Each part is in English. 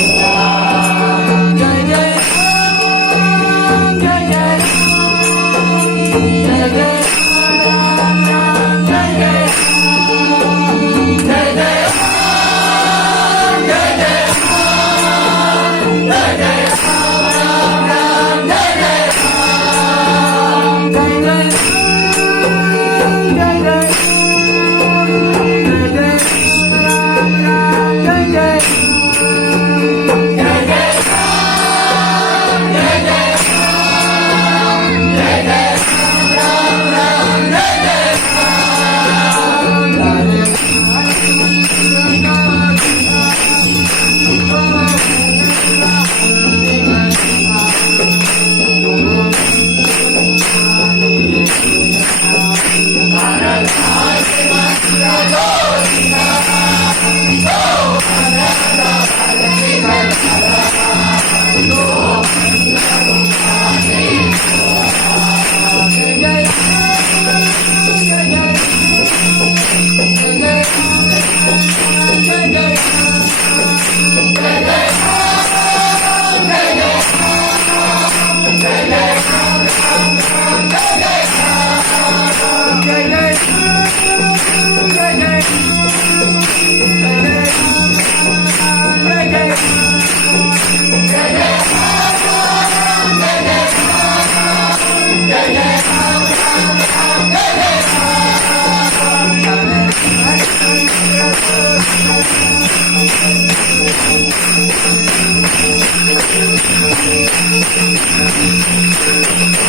Yeah. Thank you.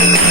Thank